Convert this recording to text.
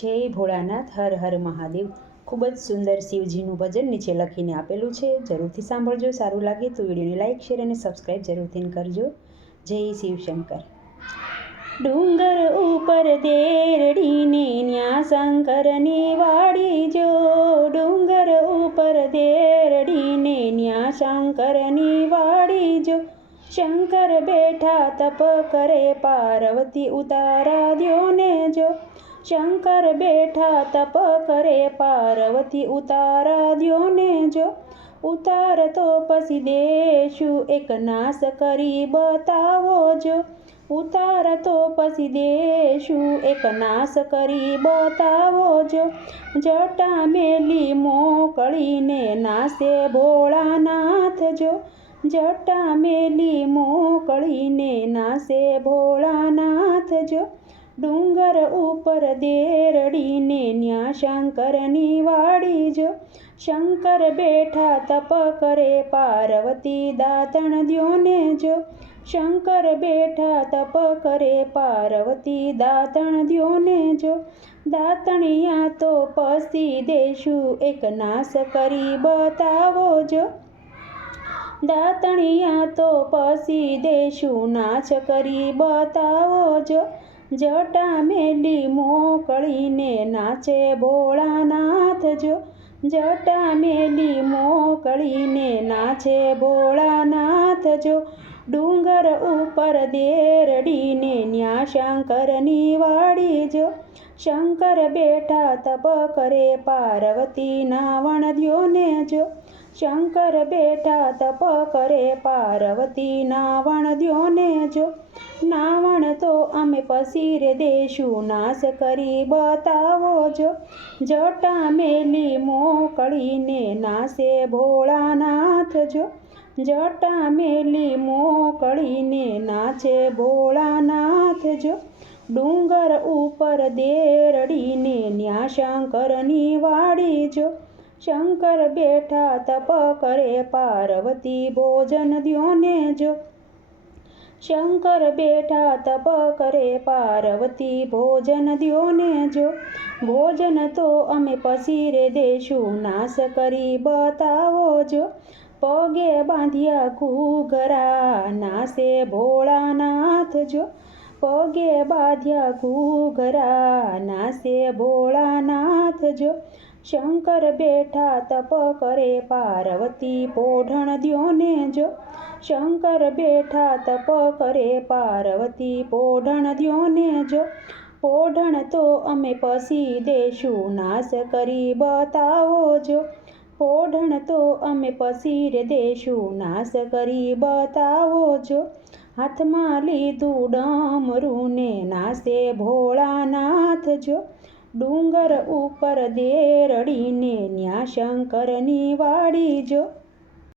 જય ભોળાનાથ, હર હર મહાદેવ. ખૂબ જ સુંદર શિવજીનું ભજન નીચે લખીને આપેલું છે. જરૂરથી સાંભળજો. સારું લાગે તો વિડીયોને લાઇક શેર અને સબસ્ક્રાઈબ જરૂરથી કરજો. જય શિવશંકર. ડુંગર ઉપર દેરડીને ન્યા શંકરની વાડી જો ડુંગર ઉપર દેરડીને ન્યા શંકરની વાડી જો શંકર બેઠા તપ કરે, પાર્વતી ઉતારા દ્યોને જો. શંકર બેઠા તપ કરે, પાર્વતી ઉતારા દ્યોને જો ઉતાર તો પછી દેશું એક નાશ કરી બતાવો જો. ઉતાર તો પછી દેશું એક નાશ કરી બતાવો જો. જટા મેલી મોકળીને નાશે ભોળાનાથ જો. જટા મેલી મોકળીને નાશે ભોળાનાથ જો. ડુંગર ઉપર દેરડીને ન્યા શંકરની વાડી જો શંકર બેઠા તપ કરે પાર્વતી દાતણ દ્યોને જો. શંકર બેઠા તપ કરે પાર્વતી દાતણ દ્યોને જો. દાતણિયા તો પસી દેશું, એક નાશ કરી બતાવો જો. દાતણિયા તો પસી દેશું નાશ કરી બતાવો જો. જટા મેલી મોકળીને નાચે ભોળાનાથ જો. જટા મેલી મોકળીને નાચે ભોળાનાથ જો. ડુંગર ઉપર દેરડીને ન્યા શંકરની વાડી જો. શંકર બેઠા તપ કરે પાર્વતી નાવણ દ્યોને જો. શંકર બેઠા તપ કરે પાર્વતી નાવણ દ્યોને જો. નાવણ તો અમે પસીરે દેશું, નાશ કરી બતાવો જો. જટા મેલી મોકળીને નાશે ભોળાનાથ જો. જટા મેલી મોકળીને નાચે ભોળાનાથ જો. ડુંગર ઉપર દેરડીને ન્યા શંકરની વાડી જો. શંકર બેઠા તપ કરે પાર્વતી ભોજન દ્યોને જો. શંકર બેઠા તપ કરે પાર્વતી, ભોજન દ્યોને જો, ભોજન તો અમે પસીરે દેશું, નાશ કરી બતાવો જો. પગે બાંધ્યા કુગરા નાશે ભોળાનાથ જો. પગે બાંધ્યા કુગરા નાશે ભોળાનાથ જો. શંકર બેઠા તપ કરે પાર્વતી પોઢણ દ્યોને જો. શંકર બેઠા તપ કરે પાર્વતી પોઢણ દ્યોને જો. પોઢણ તો અમે પસી દેશું નાશ કરી બતાવો જો. પોઢણ તો અમે પસીર દેશું નાશ કરી બતાવો જો. હાથમાં લીધું ડમરું ને નાશે ભોળાનાથ જો. ડુંગર ઉપર દેરડીને ન્યા શંકરની વાડી જો